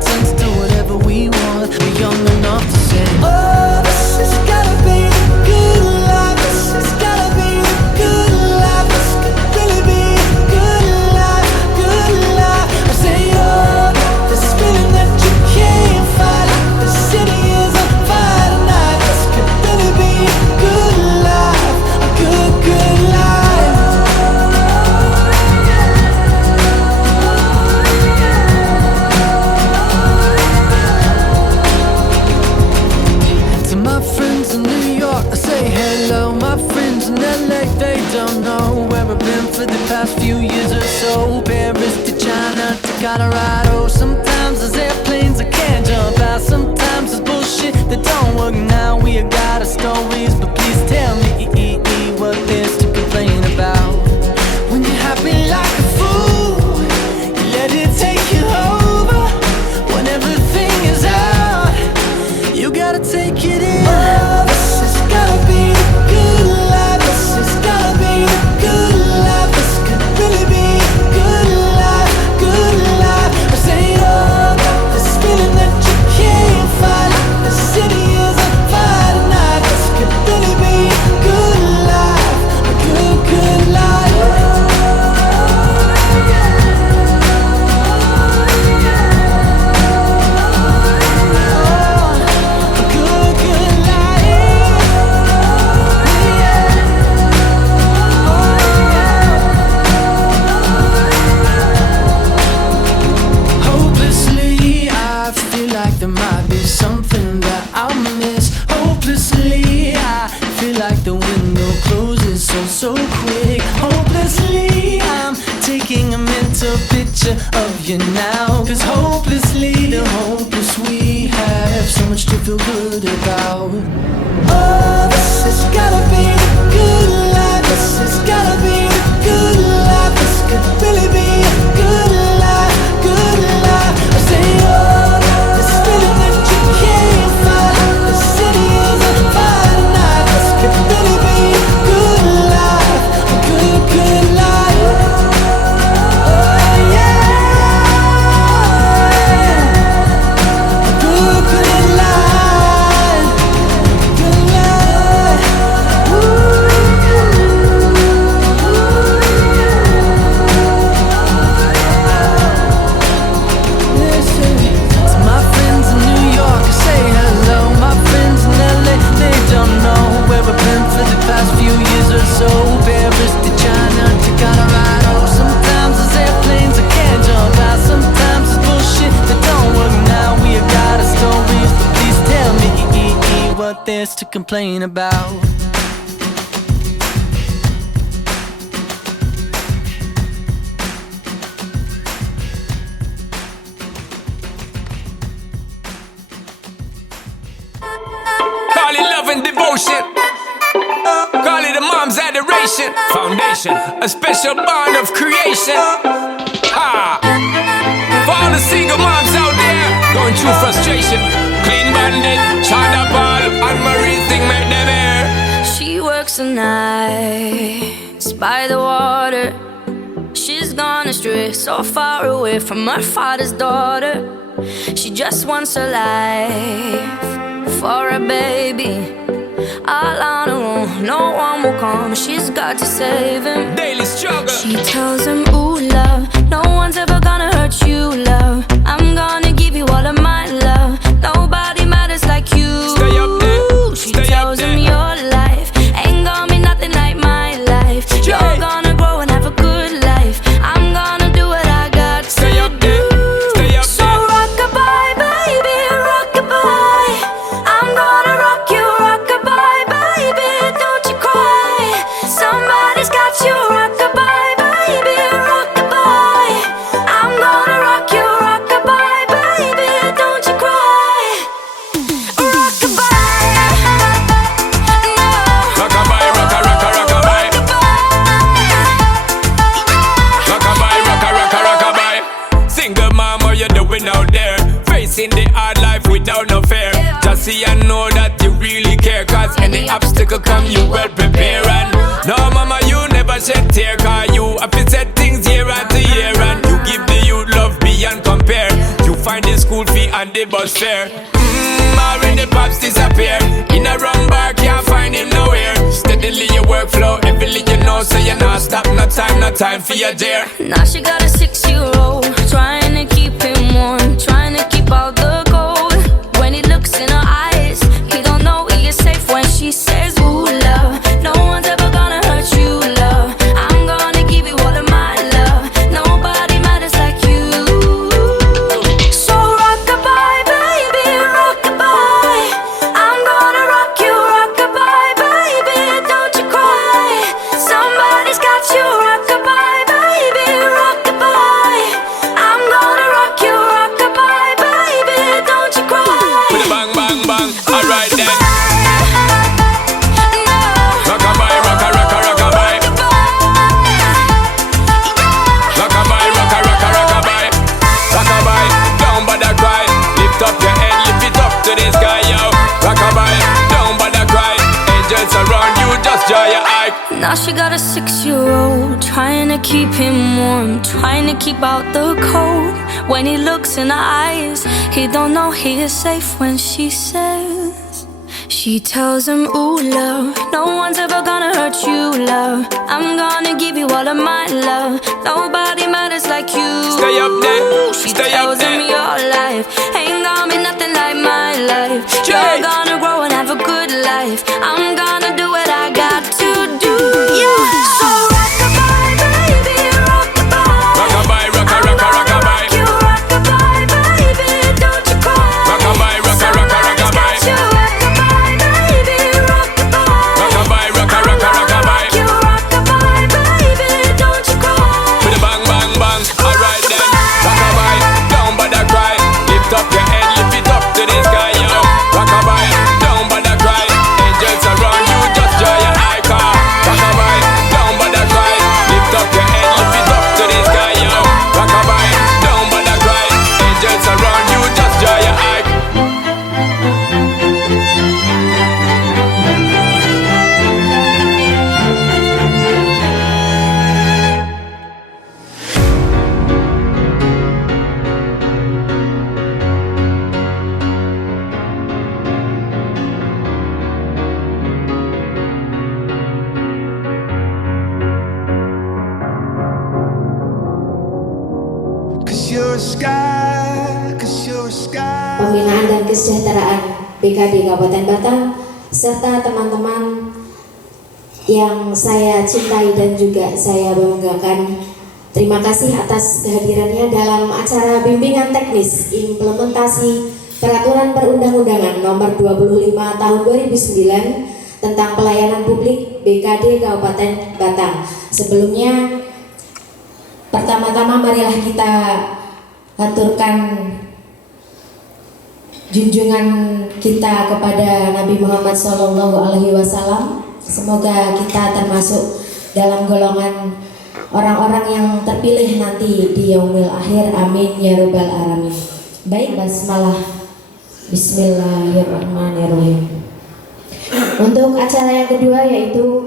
pretense to whatever we want. We're young enough to say, oh, this has gotta be the good life. This has gotta be the good life. This could really be the good life, good life. I say, oh, this feeling that you can't fight. The city is on fire tonight. This could really be a good life, a good, good life. To my friends in New York, I say hello. My friends in LA, they don't know where I've been for the past few years or so. Paris to China to Colorado. Sometimes there's airplanes I can't jump out. Sometimes there's bullshit that don't work now. We got our stories, but please tell me what there's to complain about. When you're happy like a fool, you let it take you over. When everything is out, you gotta take it in. Oh, this has gotta be the good life. This has gotta be the good life. This could really be a good life, good life. I say, oh, this feeling that you can't fight. The city is on fire tonight. This could really be a good life, a good, good life. A good, good life. Hopelessly, I feel like there might be something that I'll miss. Hopelessly, I feel like the window closes so quick. Hopelessly, I'm taking a mental picture of you now. Cause hopelessly, the hopeless we have so much to feel good about. Oh, this has gotta be the good life. This has gotta be the good life. This could really be a good life, good life. I say, oh, this feeling that you can't fight. The city is on fire tonight. This could really be a good life, a good, good life. Oh, yeah. A good, good life. Good life. Listen, to my friends in New York, I say hello. My friends in LA, they don't know where I've been for the past few years or so. Paris to China to Colorado. Sometimes there's airplanes I can't jump out. Sometimes there's bullshit that don't work now. We got our stories, but please tell me what there's to complain about. Call it love and devotion. Call it a mom's adoration. Foundation, a special bond of creation. Ah. For all the single moms out there going through frustration. Clean Bandit, China Paul, and Marie thing make them air. She works the nights by the water. She's gone astray, so far away from her father's daughter. She just wants a life for a baby. All on her own, no one will come. She's got to save him. Daily struggle. She tells him, ooh, love, no one's ever gonna hurt you, love. I'm gonna give you all of my love. Nobody matters like you. Stay up there. She Stay tells up there. him your life ain't gonna be nothing like my life. You're gonna grow and have a good life. I'm gonna do what I got to Stay up there. do. Stay up So there. rock-a-bye, baby, rock-a-bye. I'm gonna rock you, rock-a-bye, baby. Don't you cry. Somebody's got you, rock-a-bye, baby, rock-a-bye. I'm gonna rock you, rock-a-bye, baby. Don't you cry. Rock-a-bye. No. Rock-a-bye, rock-a-rock-a, rock-a-bye. Rock-a-bye, rock-a-rock-a, rock-a-bye. Single mom, what you doing out there? Facing the hard life without no fear. Just see and know that you really care. Cause any obstacle come, you well prepare. And no mama, you never shed tear. Cause you have to set things year after year. And you give the youth love beyond compare. You find the school fee the bus fare. Already pops disappear. In a wrong bar, can't find him nowhere. Steadily your workflow, everything you know, so you're not stop, no time for your dear. Now she got a 6-year-old, trying to keep him warm, trying to keep out the cold. When he looks in her eyes, he don't know he is safe when she says, ooh, love, no one's ever gonna hurt you, love. I'm gonna give you all of my love. Nobody matters like you. So rock-a-bye, baby, rock-a-bye. I'm gonna rock you, rock-a-bye, baby, don't you cry. Somebody's got you, rock-a-bye, baby, rock-a-bye. I'm gonna rock you, rock-a-bye, baby, don't you cry. With a bang, bang, bang, alright then. Rock-a-bye, rock-a-bye. Rock-a-bye, rock-a-bye. Rock-a-bye, don't bother cry. Lift up your head, lift it up to the sky, yo. Rock-a-bye, don't bother cry. Angels around you, just joy your eye. Now she got a 6-year-old, trying to keep him warm, trying to keep out the cold. When he looks in her eyes, he don't know he is safe when she says, she tells him, ooh, love, no one's ever gonna hurt you, love. I'm gonna give you all of my love. Nobody matters like you. Stay up there, She stay up tells him there. your life ain't gonna be nothing like my life. You're gonna grow and have a good life. I'm gonna do what I got to do. So rock-a-bye, baby, rock-a-bye. Rock-a-bye, rock-a-bye. You rock-a-bye, baby, don't you cry. Rock-a-bye, Somebody's got you, rock-a-bye, baby, rock-a-bye. Rock-a-bye, rock-a-bye. You rock-a-bye, baby, don't you cry. With a bang, bang, bang, alright then. Rock-a-bye, don't bother cry. Lift up your head, lift it up to the sky, yo. Rock-a-bye, don't bother cry. Angels around you, just joy your eye car. Rock-a-bye, don't bother cry. Lift up your head, lift it up to the sky, yo. Rock-a-bye, don't bother cry. Angels around you, just joy your eye. Pembinaan dan Kesejahteraan BKD Kabupaten Batang serta teman-teman yang saya cintai dan juga saya banggakan. Terima kasih atas kehadirannya dalam acara bimbingan teknis implementasi Peraturan Perundang-undangan Nomor 25 Tahun 2009 tentang Pelayanan Publik BKD Kabupaten Batang. Sebelumnya, pertama-tama marilah kita aturkan junjungan kita kepada Nabi Muhammad SAW. Semoga kita termasuk dalam golongan orang-orang yang terpilih nanti di yaumil akhir. Amin ya rabbal alamin. Baik, basmalah. Bismillahirrahmanirrahim. Untuk acara yang kedua yaitu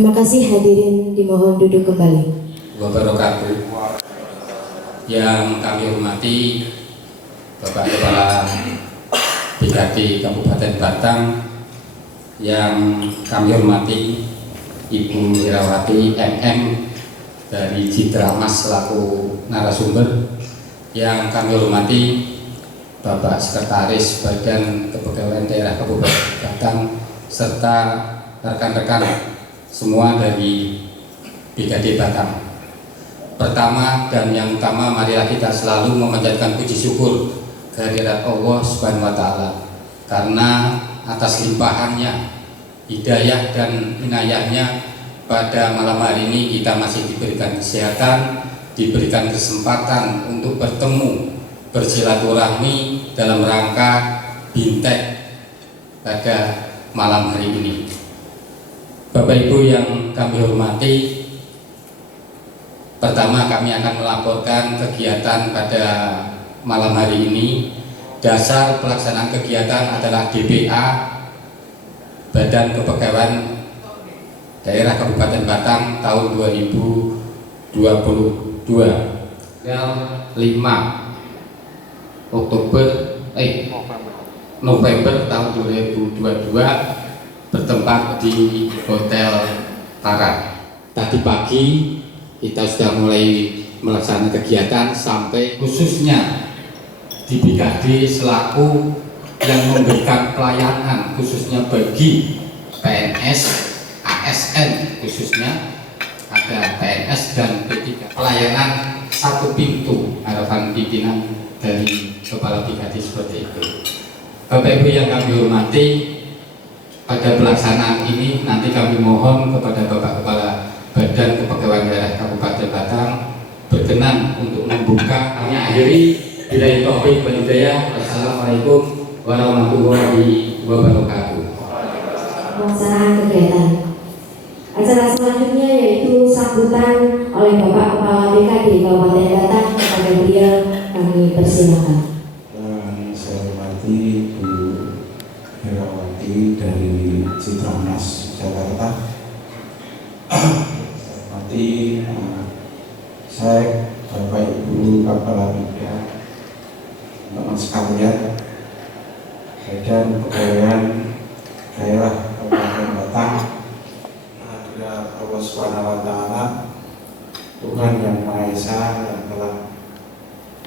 Terima kasih, hadirin dimohon duduk kembali. Wabarakatuh. Yang kami hormati Bapak Kepala BKD Kabupaten Batang, yang kami hormati Ibu Herawati MM dari Citra Mas selaku narasumber, yang kami hormati Bapak Sekretaris Badan Kepegawaian Daerah Kabupaten Batang serta rekan-rekan semua dari BKD Batang. Pertama dan yang utama, marilah kita selalu memanjatkan puji syukur kehadirat Allah Subhanahu wa Ta'ala, karena atas limpahannya hidayah dan inayahnya pada malam hari ini kita masih diberikan kesehatan, diberikan kesempatan untuk bertemu, bersilaturahmi dalam rangka bintek pada malam hari ini. Bapak Ibu yang kami hormati, pertama kami akan melaporkan kegiatan pada malam hari ini. Dasar pelaksanaan kegiatan adalah DPA Badan Kepegawaian Daerah Kabupaten Batang tahun 2022 tanggal 5 November tahun 2022 bertempat di Hotel Tarat. Tadi pagi kita sudah mulai melaksanakan kegiatan sampai khususnya di BKD selaku yang memberikan pelayanan khususnya bagi PNS, ASN khususnya, ada PNS dan P3. Pelayanan satu pintu, harapan pimpinan dari Kepala BKD seperti itu. Bapak Ibu yang kami hormati, pada pelaksanaan ini nanti kami mohon kepada Bapak Kepala Badan Kepegawaian Daerah Kabupaten Batang berkenan untuk membuka. Kami akhiri, billahi taufiq wal hidayah. Wassalamualaikum warahmatullahi wabarakatuh. Pelaksanaan kegiatan. Acara selanjutnya yaitu sambutan oleh Bapak Kepala BKD Kabupaten Batang. Kepada beliau kami persilakan. Yang saya hormati Bu Herawati dari Citra Mas Jakarta. Saya hormati saya Bapak Ibu Kepala BPA, teman sekalian, Badan Kepegawaian Daerah Kabupaten Batang. Hadirat Allah Subhanahu wa Ta'ala, Tuhan yang Maha Esa yang telah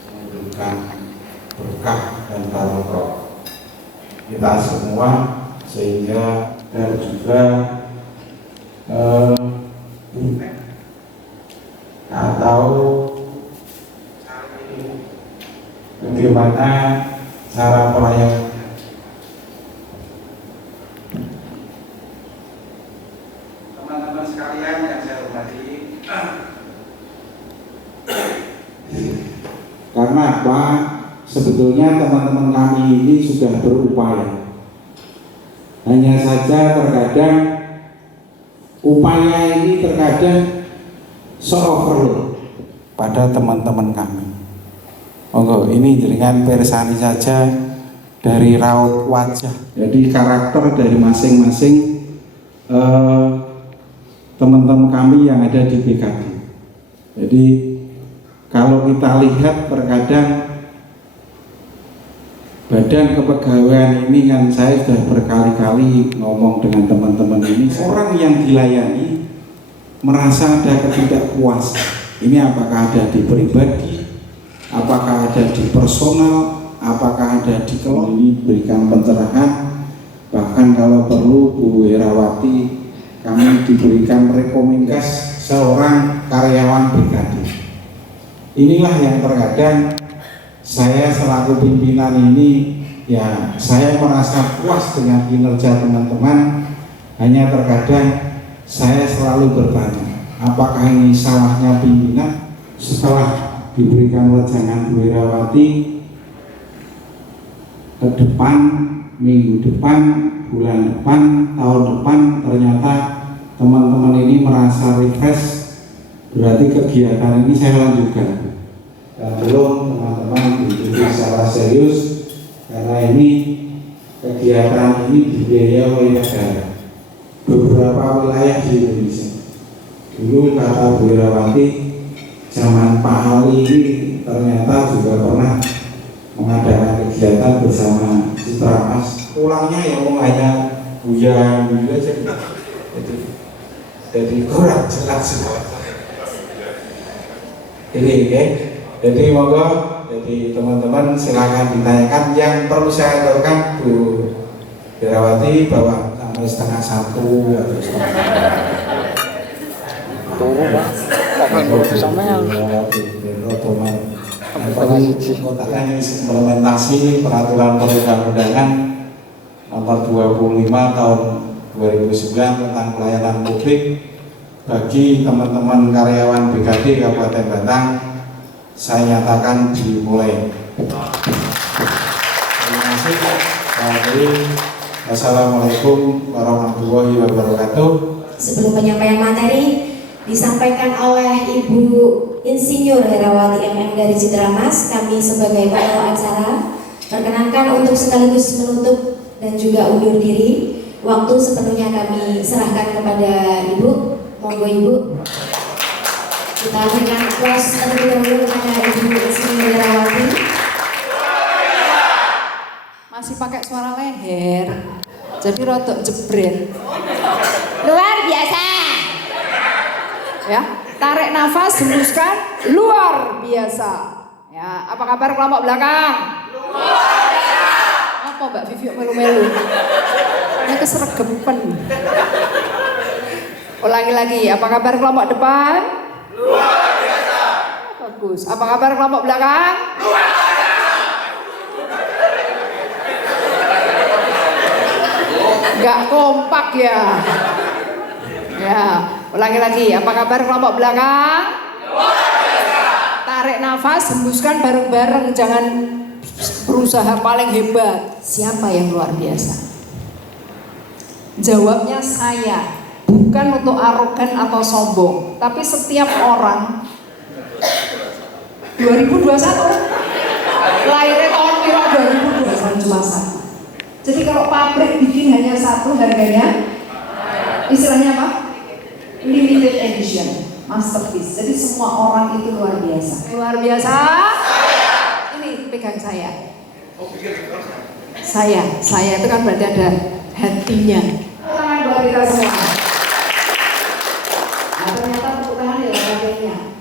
memberikan berkah dan barokah kita semua, sehingga dan juga atau bagaimana cara pelayanan. Teman-teman sekalian yang saya hormati, karena apa? Sebetulnya teman-teman kami ini sudah berupaya. Hanya saja terkadang upaya ini terkadang overload pada teman-teman kami. Monggo ini dengan persani saja dari raut wajah. Jadi karakter dari masing-masing teman-teman kami yang ada di BKD. Jadi kalau kita lihat terkadang Badan Kepegawaian ini kan saya sudah berkali-kali ngomong dengan teman-teman ini, orang yang dilayani merasa ada ketidakpuasan. Ini apakah ada di pribadi, apakah ada di personal, apakah ada di kelompok. Ini berikan pencerahan, bahkan kalau perlu Bu Herawati kami diberikan rekomendasi seorang karyawan BKD. Inilah yang terkadang saya selaku pimpinan ini, ya saya merasa puas dengan kinerja teman-teman. Hanya terkadang saya selalu bertanya, apakah ini salahnya pimpinan? Setelah diberikan wejangan Bu Herawati, ke depan, minggu depan, bulan depan, tahun depan, ternyata teman-teman ini merasa refresh. Berarti kegiatan ini saya lanjutkan. Dan belum teman-teman diikuti secara serius, karena ini kegiatan ini dibiayai oleh negara. beberapa wilayah di Indonesia. Dulu kata Bu Irawati, zaman Pak Ali ini ternyata juga pernah mengadakan kegiatan bersama Citra Mas. Pulangnya ya hanya hujan aja, jadi kurang jelas. Jadi monggo, jadi teman-teman silakan ditanyakan. Yang perlu saya aturkan Bu Irawati bahwa sampai 12:30 atau kotaknya implementasi peraturan perundang-undangan nomor 25 tahun 2009 tentang pelayanan publik bagi teman-teman karyawan BKD Kabupaten Batang. Saya nyatakan dimulai. Terima kasih. Assalamualaikum warahmatullahi wabarakatuh. Sebelum penyampaian materi disampaikan oleh Ibu Insinyur Herawati MM dari Citra Mas, kami sebagai pengelola acara perkenankan untuk sekaligus menutup dan juga undur diri. Waktu sepenuhnya kami serahkan kepada Ibu. Monggo Ibu. Kita berikan aplaus terlebih dahulu kepada Ibu Insinyur Herawati. Masih pakai suara leher, jadi rotok jebret. Luar biasa. Ya, tarik nafas, hembuskan, luar biasa. Ya, apa kabar kelompok belakang? Luar biasa. Apa Mbak Vivi melu-melu? Ini keseregepan. Ulangi lagi, apa kabar kelompok depan? Luar biasa. Bagus. Apa kabar kelompok belakang? Luar biasa. Gak kompak ya. Ya, ulangi lagi. Apa kabar kelompok belakang? Luar biasa. Tarik nafas, hembuskan bareng-bareng, jangan berusaha paling hebat. Siapa yang luar biasa? Jawabnya saya. Bukan untuk arogan atau sombong, tapi setiap orang 2021 lahirnya tahun kira 2021 cuma satu. Jadi kalau pabrik bikin hanya satu harganya, istilahnya apa? Limited edition, masterpiece. Jadi semua orang itu luar biasa. Luar biasa. Ini pegang saya. Saya itu kan berarti ada hatinya. Tangan buat kita semua. Nah, ternyata tepuk tangan ya sebagainya.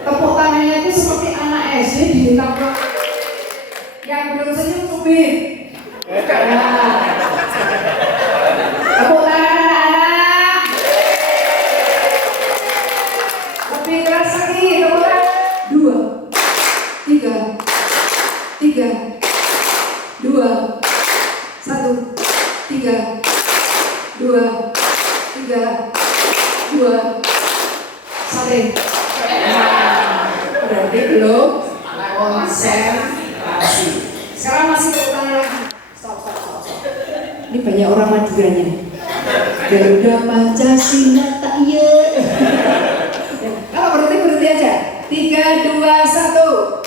Tepuk tangannya itu seperti anak SD diminta yang belum senyum cubit. Nah. Tepuk tangan anak-anak. Lebih keras lagi, tepuk tangan. 2, 3, 2, 1, 3, 2, 3, 2, sampai. Berarti belum konsentrasi. Sekarang masih tepuk tangan lagi. Stop. Ini banyak orang Maduranya. Garuda Pancasila tak ye. Kalau berhenti aja. 3, 2, 1.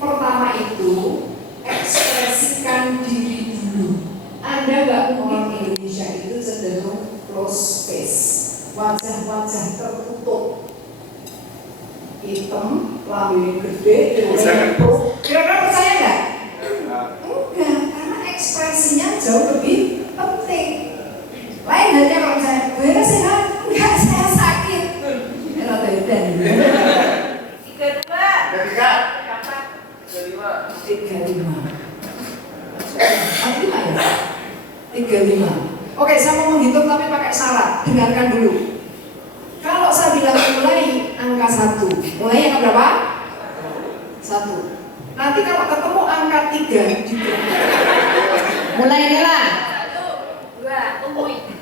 Pertama itu ekspresikan diri dulu. Anda nggak orang Indonesia itu cenderung close face, wajah-wajah tertutup, hitam, lambungnya gede, pro. Kira-kira percaya nggak? Enggak, karena ekspresinya jauh lebih penting. Lain halnya kalau saya, gue sehat, enggak saya sakit. Rata edan. 35. Oke, saya mau menghitung tapi pakai syarat. Dengarkan dulu. Kalau saya bilang mulai angka 1, mulai angka berapa? 1. Nanti kalau ketemu angka 3 juga. Mulai ini lah. 1, 2, 3,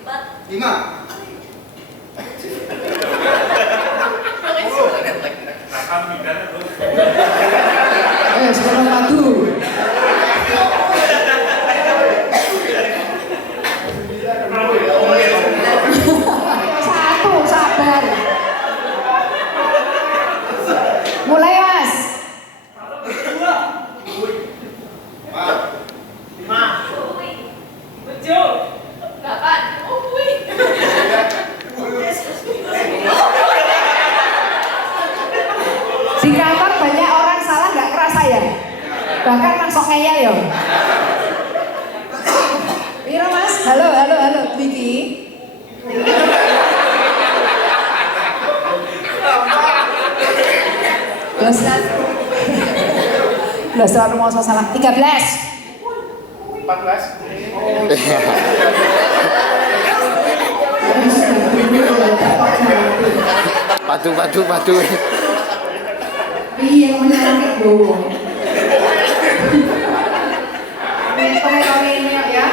4, 5. Sekarang madu. Satu, sabar. Mulai Mas. Di kantor banyak orang salah nggak kerasa ya? Bahkan langsung ngeyel ya. Piro Mas? Halo, Vicky. Belas tahun mau salah 13. 14. Patu. Iya, menyerangnya doang. Kami ini ya.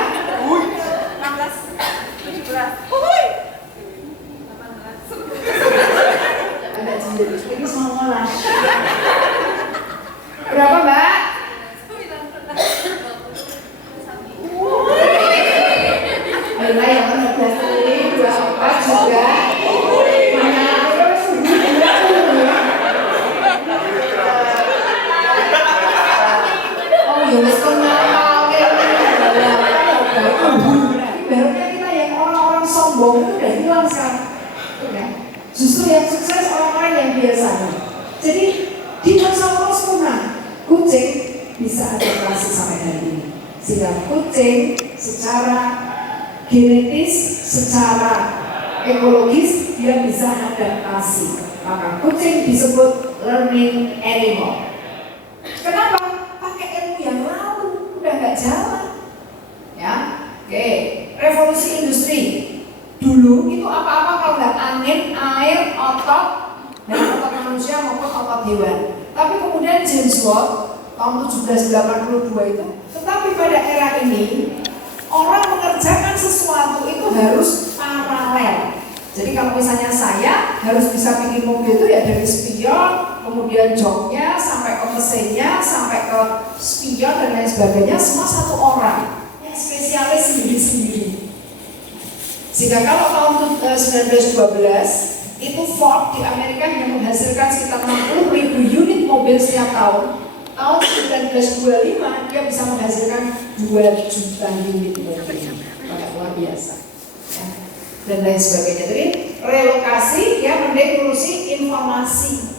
16, 17. Ada jendela. Ini semua. Berapa Mbak? 19. Ayolah yang 16 ini 24 juga. Barunya kita yang orang-orang sombong itu udah hilang sekarang. Justru yang sukses orang-orang yang biasa. Jadi dinosaurus punah, kucing bisa adaptasi sampai hari ini. Sehingga kucing secara genetis, secara ekologis dia bisa adaptasi. Maka kucing disebut learning animal. Kenapa? Pakai ilmu yang lalu, udah nggak jalan. Ya, oke. Revolusi industri. Dulu itu apa-apa kalau nggak angin, air, otot, dan otot manusia maupun otot hewan. Tapi kemudian James Watt tahun 1782 itu, tetapi pada era ini orang mengerjakan sesuatu itu harus paralel. Jadi kalau misalnya saya harus bisa bikin mobil itu ya dari spion, kemudian joknya, sampai ke mesinnya, sampai ke spion dan lain sebagainya, semua satu orang yang spesialis sendiri-sendiri. Sehingga kalau tahun 1912 itu Ford di Amerika hanya menghasilkan sekitar 60.000 unit mobil setiap tahun. Tahun 1925 dia bisa menghasilkan 2 juta unit mobil, sangat luar biasa. Ya. Dan lain sebagainya. Jadi relokasi dia mengurusi informasi.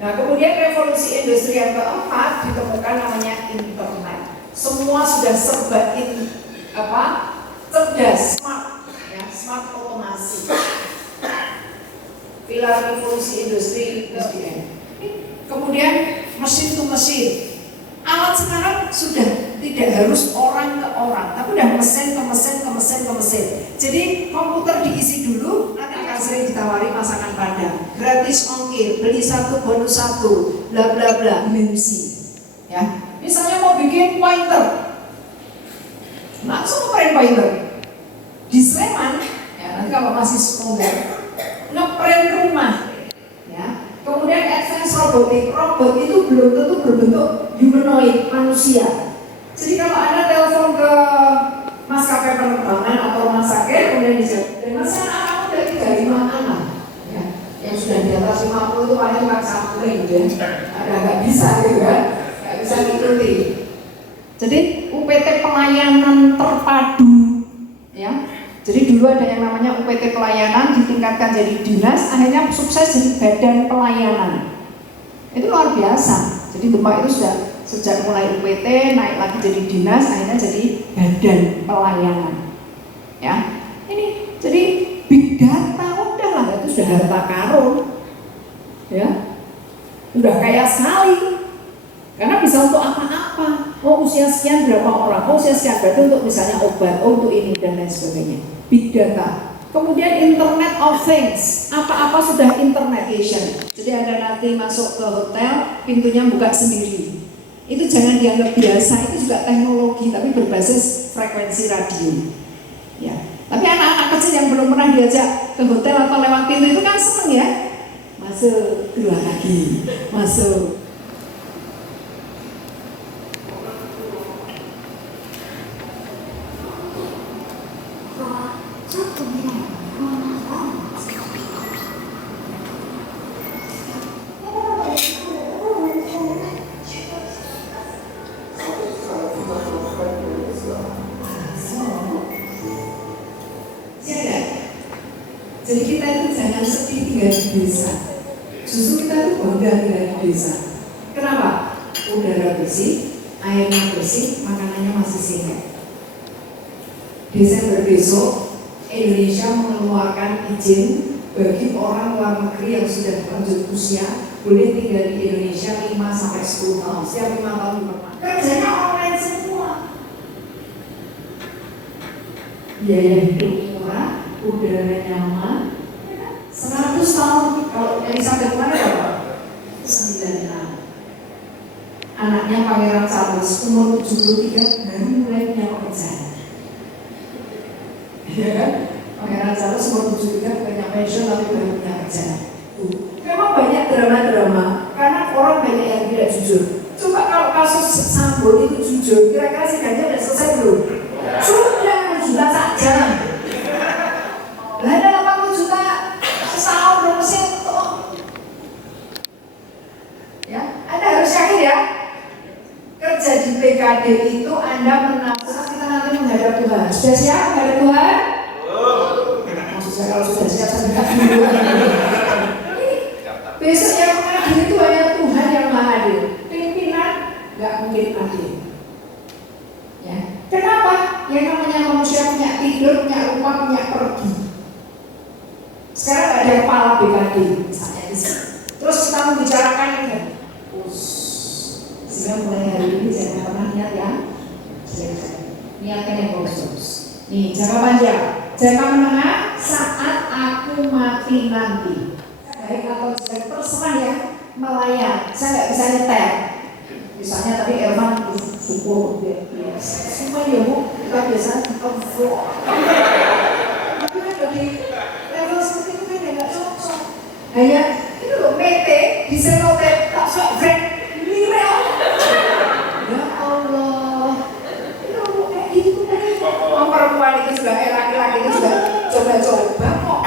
Nah kemudian revolusi industri yang keempat ditemukan namanya internet. Semua sudah serba cerdas, smart otomasi. Pilar revolusi industri SDM. Kemudian mesin to mesin. Alat sekarang sudah tidak harus orang ke orang, tapi udah mesin ke mesin. Jadi komputer diisi dulu, nanti akan sering ditawari masakan Padang, gratis ongkir, beli 1 bonus 1, bla bla bla, memsi. Ya, misalnya mau bikin pointer, langsung ngeprint pointer. Di Sleman, ya nanti kalau masih sekolah, ngeprint rumah. Kemudian advance robotik, robot itu belum tentu berbentuk humanoid, manusia. Jadi kalau Anda telepon ke maskapai penerbangan atau rumah sakit, kemudian dijawab, dan masa anak udah 35 anak, ya, yang sudah di atas 50 itu paling tukang sampling, gitu ya. Ada nggak bisa gitu kan, nggak bisa ngikuti. Jadi UPT pelayanan terpadu, ya. Jadi dulu ada yang namanya UPT pelayanan, ditingkatkan jadi dinas, akhirnya sukses jadi badan pelayanan. Itu luar biasa. Jadi Demak itu sudah sejak mulai UPT naik lagi jadi dinas, akhirnya jadi badan pelayanan. Ya, ini jadi big data udahlah, itu sudah harta karun. Ya, sudah kaya sekali. Karena bisa untuk apa-apa. Oh usia sekian berapa orang, oh usia sekian berarti untuk misalnya obat, oh untuk ini dan lain sebagainya. Big data. Kemudian Internet of Things, apa-apa sudah internetation. Jadi Anda nanti masuk ke hotel, pintunya buka sendiri. Itu jangan dianggap biasa, itu juga teknologi tapi berbasis frekuensi radio. Ya. Tapi anak-anak kecil yang belum pernah pernah diajak ke hotel atau lewat pintu itu kan seneng ya. Masuk, keluar lagi, masuk. Jadi kita itu jangan sedih tinggal di desa. Justru kita itu bangga tinggal di desa. Kenapa? Udara bersih, airnya bersih, makanannya masih sehat. Desember besok, Indonesia mengeluarkan izin bagi orang luar negeri yang sudah lanjut usia boleh tinggal di Indonesia 5-10 tahun. Setiap 5 tahun diperpanjang. Kerjanya online semua. Biaya hidup murah, udara nyaman. 100 tahun kalau Elizabeth mana berapa? 96. Anaknya Pangeran Charles umur 73 baru mulai punya pekerjaan. Ya kan? Pangeran Charles umur 73 punya pensiun tapi baru punya kerjaan. Memang banyak drama-drama karena orang banyak yang tidak jujur. Coba kalau kasus Sambo itu jujur, kira-kira sidangnya sudah selesai belum? Sudah, sudah saja. Lah ada 80 juta setahun berapa sih untuk? Ya, Anda harus yakin ya. Kerja di PKD itu Anda menafsirkan kita nanti menghadap Tuhan. Sudah siap menghadap Tuhan? Maksud saya kalau sudah siap saya dekat dulu. Besok yang mengadil itu hanya Tuhan yang maha adil. Pimpinan nggak mungkin adil. Ya, kenapa? Yang namanya manusia punya tidur, punya rumah, punya pergi. Sekarang ada kepala BKD misalnya di sini. Terus kita membicarakan ini, sehingga mulai hari ini jangan pernah niat yang niatkan yang bagus. Nih jangka panjang, jangka menengah saat aku mati nanti. Baik atau jelek terserah ya, melayang. Saya nggak bisa nyetel. Misalnya tadi Erman syukur dia semua ya bu, kita biasa overflow. Tapi kan dari level seperti itu kan nggak cocok. Hanya itu loh PT di selotep tak sok brand lirel. Ya Allah, itu kayak gitu kan. Perempuan itu juga, laki-laki itu juga coba-coba kok.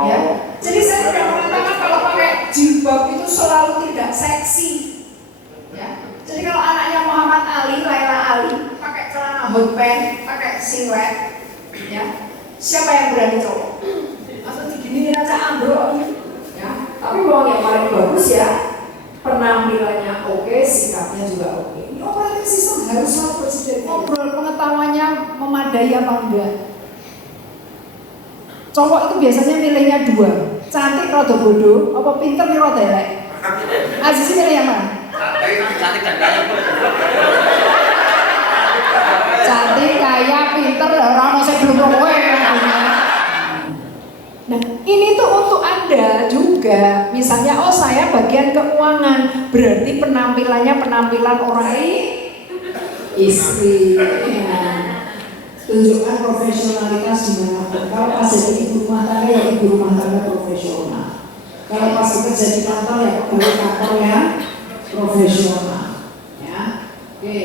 Ya, jadi saya tidak mengatakan kalau pakai jilbab itu selalu tidak seksi. Ya, jadi kalau anaknya Muhammad Ali, Laila Ali, pakai celana hot pants, pakai siluet, ya, siapa yang berani cowok? Atau diginiin aja ambruk, ya. Tapi uang yang paling bagus ya, penampilannya oke, sikapnya juga oke. Ini operating system harus selalu presiden. Ngobrol pengetahuannya memadai apa enggak? Cowok itu biasanya milihnya dua, cantik rada bodoh, apa pinter nih rada elek. Aziz milih yang mana? Cantik, kaya, pinter, orang masih belum kowe. Nah, ini tuh untuk Anda juga. Misalnya, oh saya bagian keuangan, berarti penampilannya penampilan orang istri. Ya. Tunjukkan profesionalitas di mana. Kalau pas jadi ibu rumah tangga ya ibu rumah tangga profesional. Kalau pas kerja di kantor ya pegawai kantor ya profesional. Ya, oke.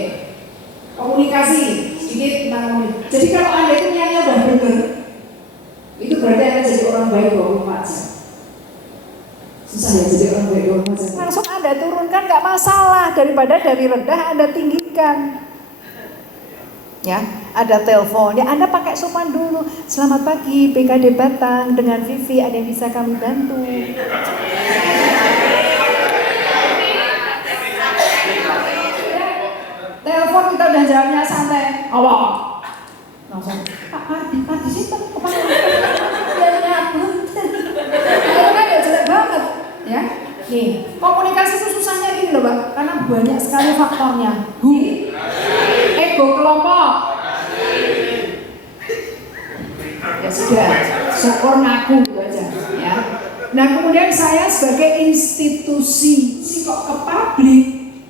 Komunikasi sedikit tentang komunikasi. Jadi kalau Anda itu niatnya udah benar, itu berarti Anda jadi orang baik 24 jam. Susah ya jadi orang baik 24 jam. Langsung Anda turunkan nggak masalah, daripada dari rendah Anda tinggikan. Ya, ada telepon, ya Anda pakai sopan dulu. Selamat pagi, PKD Batang dengan Vivi, ada yang bisa kami bantu? Telepon kita udah jawabnya santai, awal. Langsung, Pak di situ, kepala. Itu kan ya jelek banget, ya. Nih, komunikasi itu susahnya gini loh, Pak, karena banyak sekali faktornya. Ego kelompok. Ya sudah, syukur ngaku gitu aja ya. Nah kemudian saya sebagai institusi kok ke publik,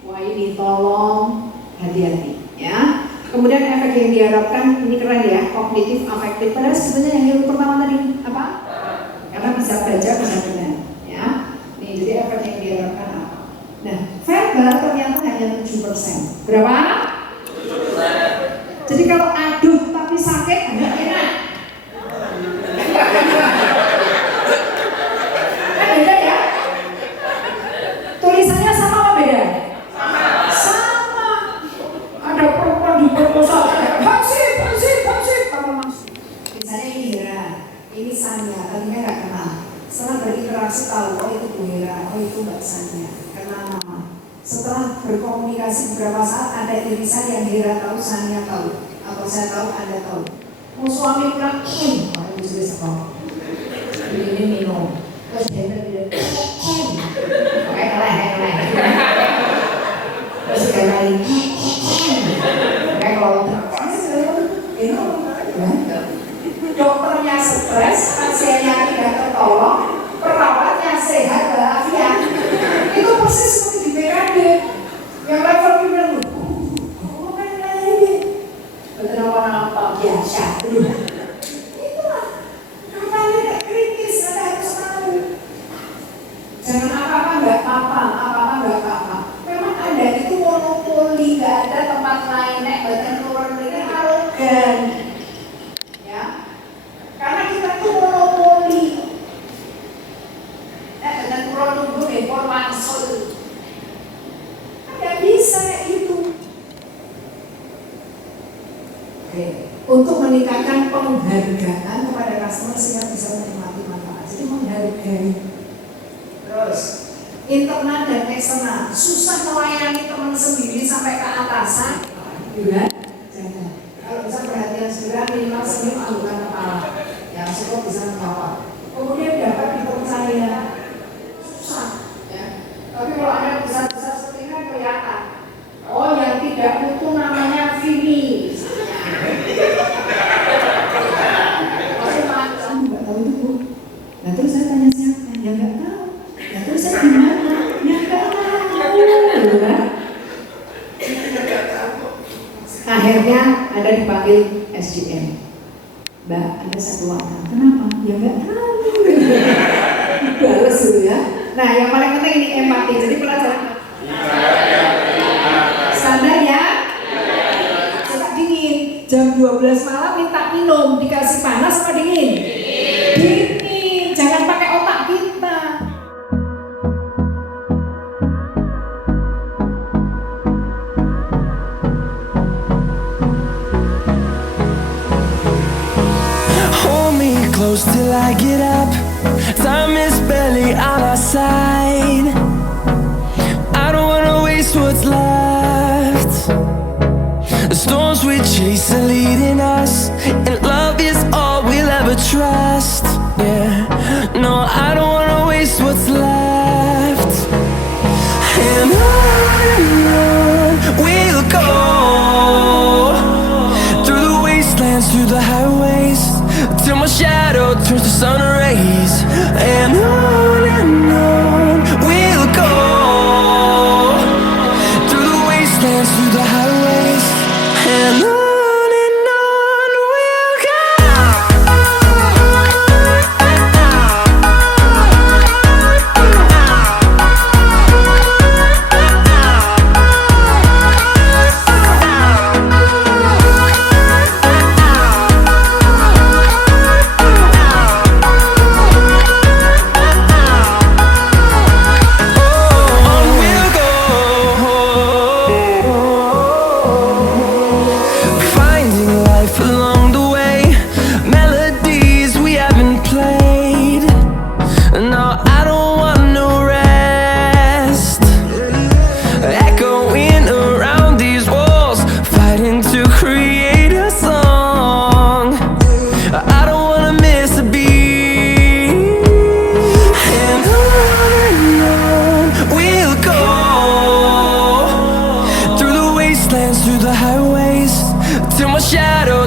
wah ini tolong hati-hati ya. Kemudian efek yang diharapkan ini keren ya, kognitif afektif. Padahal sebenarnya yang pertama tadi apa? Karena bisa baca, bisa benar. Ya, nih jadi efek yang diharapkan apa? Nah, verbal ternyata hanya 7%. Berapa? 7%. Jadi kalau aduh tapi sakit, enggak enak. Kan beda ya? Tulisannya sama apa beda? Sama. Ada perempuan di perkosa, hansip. Kalau masuk. Misalnya ini Hera, ini Sanya, tadinya nggak kenal. Setelah berinteraksi tahu, oh itu Bu Hera, oh itu Mbak Sanya, kenal nama. Setelah berkomunikasi beberapa saat, ada irisan yang Hera tahu, Sanya tahu, atau saya tahu, Anda tahu. Mau suami bilang, orang itu juga sekolah. Ini minum, terus dia bilang, kayak keleh. Terus dia lagi, kayak kalau dokternya stres, pasiennya tidak tertolong, perawatnya sehat walafiat. Itu persis seperti di PKD. Yang level bilang, betul apa biasa. Itulah, namanya tidak kritis, Anda harus tahu. Jangan apa-apa nggak apa-apa. Memang Anda itu monopoli, nggak ada tempat lain, nek badan turun ini arogan. Karena kita itu monopoli. Dengan produk informasi nggak bisa kayak gitu. Oke. Untuk meningkatkan penghargaan kepada customer sehingga bisa menikmati manfaat. Jadi menghargai. Terus internal dan eksternal. Susah melayani teman sendiri sampai ke atasan, juga jangan. Kalau bisa perhatian segera minimal senyum anggukan kepala. Ya, cukup bisa menjawab. Kemudian dapat dipercaya, susah, ya. Tapi kalau Anda besar-besar seperti ini kan kelihatan. Oh, yang tidak mutu namanya Vini. Masih macam nggak tahu itu Bu. Nah terus saya tanya siapa? Ya nggak tahu. Nah terus saya gimana? Ya nggak tahu. Akhirnya Anda dipanggil SDM. Mbak, ada satu warna. Kenapa? Ya nggak tahu. Balas dulu ya. Nah, yang paling penting ini empati. Jadi pelajaran standar ya. Suka dingin. Jam 12 malam minta minum, dikasih panas apa dingin? Dingin. Jangan pakai otak kita. Close till I get up. Time is barely on our side. I don't wanna waste what's left. The storms we chase are leading us, and love is all we'll ever trust. Yeah, no, I don't wanna waste what's left. And on we'll go, through the wastelands, through the highways, till my shadow turns to sun rays. And on we'll go, through the wastelands, through the highways. And on we'll go.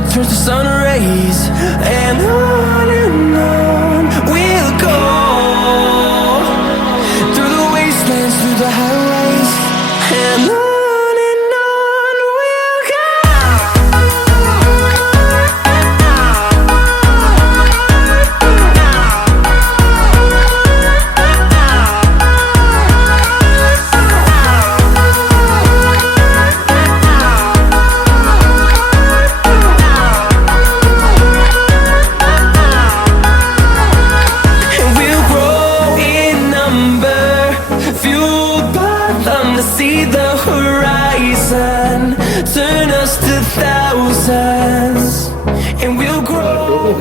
Turns to sun rays. And on we'll go, through the wastelands, through the highways. And on we'll go.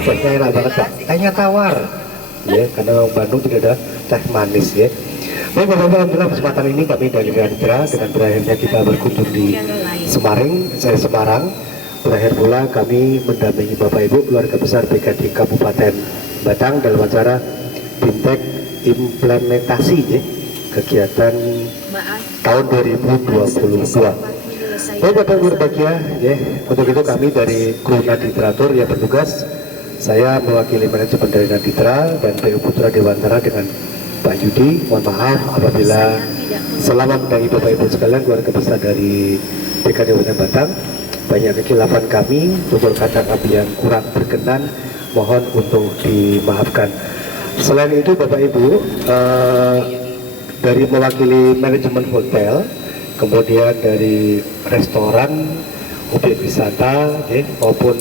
tehnya enak banget Pak, tehnya tawar ya, karena Bandung tidak ada teh manis ya. Baik Bapak-Bapak, alhamdulillah kesempatan ini kami dari Raditra dengan berakhirnya kita berkunjung di Semarang, berakhir pula kami mendampingi Bapak Ibu keluarga besar BKD Kabupaten Batang dalam acara Bimtek implementasi ya, kegiatan tahun 2022. Baik Bapak Ibu berbahagia ya, untuk itu kami dari kru Naditratur yang bertugas, saya mewakili manajemen dari Naditra dan PU Putra Dewantara dengan Pak Yudi, mohon maaf apabila selama mendampingi Bapak Ibu sekalian keluarga besar dari BKD Kabupaten Batang banyak kekhilafan kami, tutur kata kami yang kurang berkenan, mohon untuk dimaafkan. Selain itu Bapak Ibu, dari mewakili manajemen hotel, kemudian dari restoran, objek wisata, maupun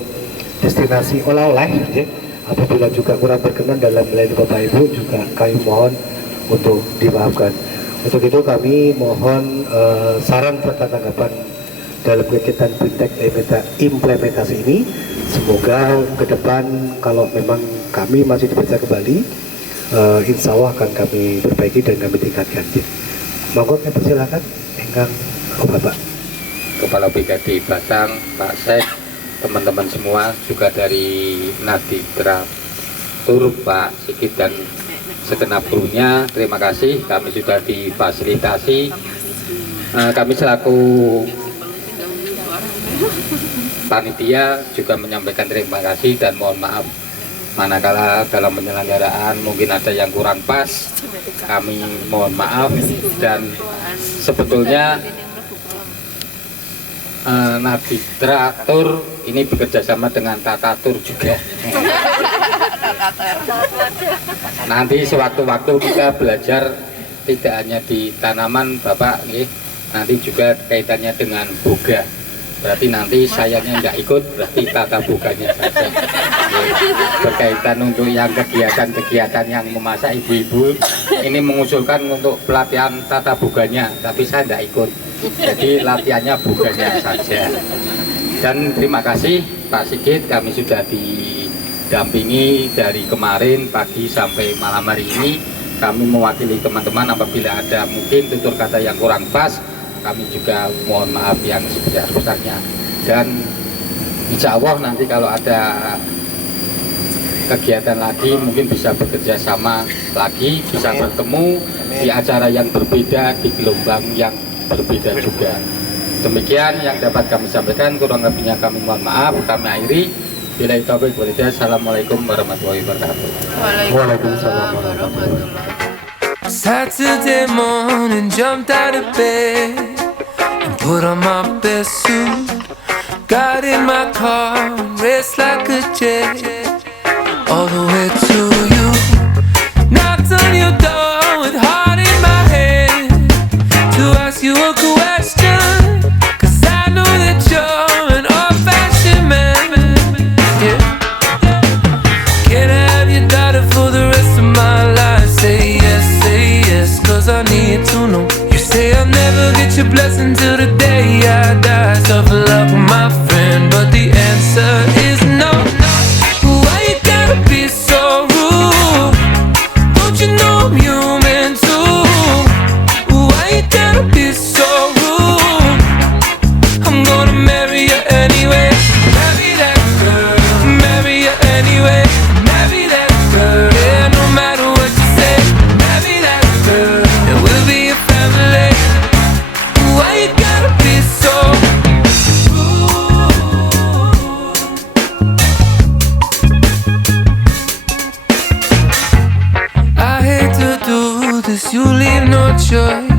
destinasi oleh-oleh, apabila juga kurang berkenan dalam melayani Bapak Ibu juga kami mohon untuk dimaafkan. Untuk itu kami mohon saran serta tanggapan dalam kegiatan Bimtek implementasi ini. Semoga ke depan kalau memang kami masih dipercaya kembali, insya Allah akan kami perbaiki dan kami tingkatkan. Monggo kami persilakan engkang Bapak Kepala BKD Batang, Pak Sek, teman-teman semua juga dari Naditra Tur, Pak Sigit dan segenap krunya, terima kasih. Kami sudah difasilitasi. Kami selaku panitia juga menyampaikan terima kasih dan mohon maaf manakala dalam penyelenggaraan mungkin ada yang kurang pas, kami mohon maaf. Dan sebetulnya Naditra Tur ini bekerja sama dengan Tata Tur juga. Nanti sewaktu-waktu kita belajar tidak hanya di tanaman Bapak, nanti juga kaitannya dengan boga. Berarti nanti sayanya nggak ikut, berarti tata boganya saja. Berkaitan untuk yang kegiatan-kegiatan yang memasak ibu-ibu, ini mengusulkan untuk pelatihan tata boganya, tapi saya nggak ikut. Jadi latihannya boganya saja. Dan terima kasih Pak Sigit, kami sudah didampingi dari kemarin pagi sampai malam hari ini. Kami mewakili teman-teman apabila ada mungkin tutur kata yang kurang pas, kami juga mohon maaf yang sebesar-besarnya. Dan insya Allah nanti kalau ada kegiatan lagi mungkin bisa bekerja sama lagi, bisa bertemu di acara yang berbeda, di gelombang yang berbeda juga. Demikian yang dapat kami sampaikan, kurang lebihnya kami mohon maaf, kami akhiri. Billahi taufiq wal hidayah. Assalamualaikum warahmatullahi wabarakatuh. Waalaikumsalam warahmatullahi wabarakatuh. Saturday morning, jumped out of bed and put on my best suit. Got in my car and raced like a jet all the way to you. Knocked on your door with heart in my head to ask you a question, 'cause I know that you're an old-fashioned man. Yeah. Can I have your daughter for the rest of my life? Say yes, 'cause I need to know. You say I'll never get your blessing till the day I die. Suffer love with my friend, but the answer is no. Why you gotta be so rude? Don't you know I'm human too? Why you gotta be so rude? I'm gonna marry you anyway. Marry that girl, marry you anyway. Marry that girl, yeah, no matter what you say. Marry that girl, and we'll be a family. Why you gotta be so rude? I hate to do this, you leave no choice.